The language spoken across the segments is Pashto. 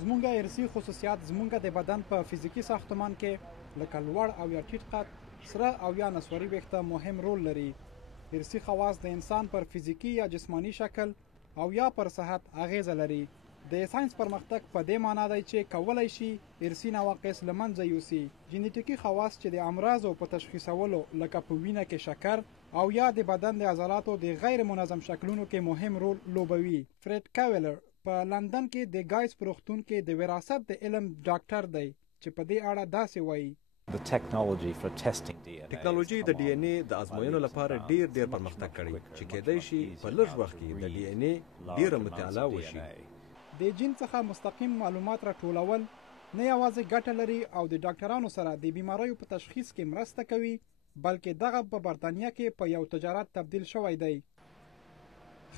زمونږ ارثي خصوصیات زمونږ د بدن په فزیکی ساختمان کې لکه لوړ او یا ټیټ قد، سره او یا نسواري ویښته مهم رول لري. ارثي خواص د انسان پر فزیکی یا جسمانی شکل او یا پر صحت اغیزه لري. د ساينس پرمختګ په دې معنی دی چې کولای شي ارثي نواقص له منځه یوسي. جینیټیکي خواص چې د امراضو په تشخیصولو لکه په وینه کې شکر او یا د بدن د عضلاتو د غیر منظم شکلونو کې مهم رول لوبوي. فرید کاولر په لندن کې د گایس پروختون کې د وراثت د علم ډاکټر دی چې په دې اړه داسې وایي: ټکنالوژي د ډي ان اے د ازموینو لپاره ډیر پرمختګ کړی چې کېدای شي په لږ وخت کې د ډي ان اے ډیره مطالعه وشي. د جین څخه مستقیم معلومات راټولول نه یوازې ګټه لري او د ډاکټرانو سره د بیماریو په تشخیص کې مرسته کوي، بلکې دغه په برتانیا کې په یو تجارت تبدیل شوی دی.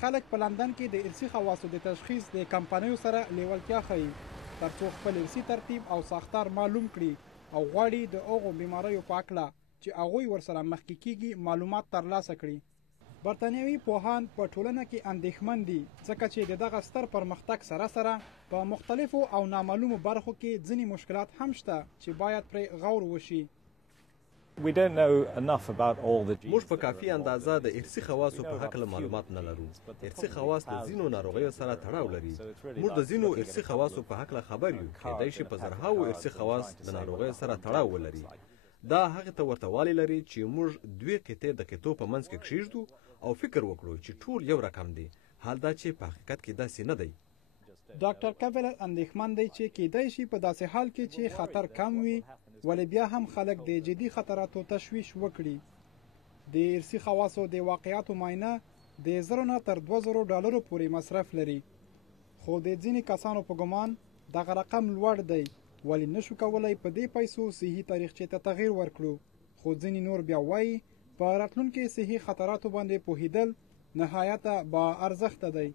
خلک په لندن کې د ارثي خواصو د تشخیص د کمپنیو سره لیوالتیا ښيي ترڅو خپل ارثي ترتیب او ساختار معلوم کړي او غواړي د هغو بیماریو په هکله چې هغوی ورسره مخکې کیږي معلومات ترلاسه کړي. برتانیوي پوهان په ټولنه کې اندېښمن دي ځکه چې د دغه ستر پرمختګ سره سره په مختلفو او نامعلومو برخو کې ځینې مشکلات هم شته چې باید پرې غور وشي. موږ په کافي اندازه د ارثي خواصو په هکله معلومات نه لرو. ارثي خواص د ځینو ناروغیو سره تړاو لري. موږ د ځینو ارثي خواصو په هکله خبر یو، کېدای شي په زرهاوو ارثي خواص د ناروغیو سره تړاو ولري. دا هغه ته ورته والی لري چې موږ دوی قطعې د قطعو په منځ کې کښیږدو او فکر وکړو چې ټول یو رقم دي، حال دا چې په حقیقت کې داسې نه دی. ډاکټر کاولر اندېښمن دی چې کېدای شي په داسې حال کې چې خطر کم وي ولې بیا هم خلک د جدي خطراتو تشویش وکړي. د ارثي خواصو د واقعیاتو معاینه د 1000 نه تر 2000 ډالرو پورې مصرف لري، خو د ځینې کسانو په ګمان دغه رقم لوړ دی ولې نشو کولای په دې پیسو صحي تاریخچې ته تغییر ورکړو. خو ځینې نور بیا وایي په راتلونکي صحي خطراتو باندې پوهیدل نهایت با ارزښت دی.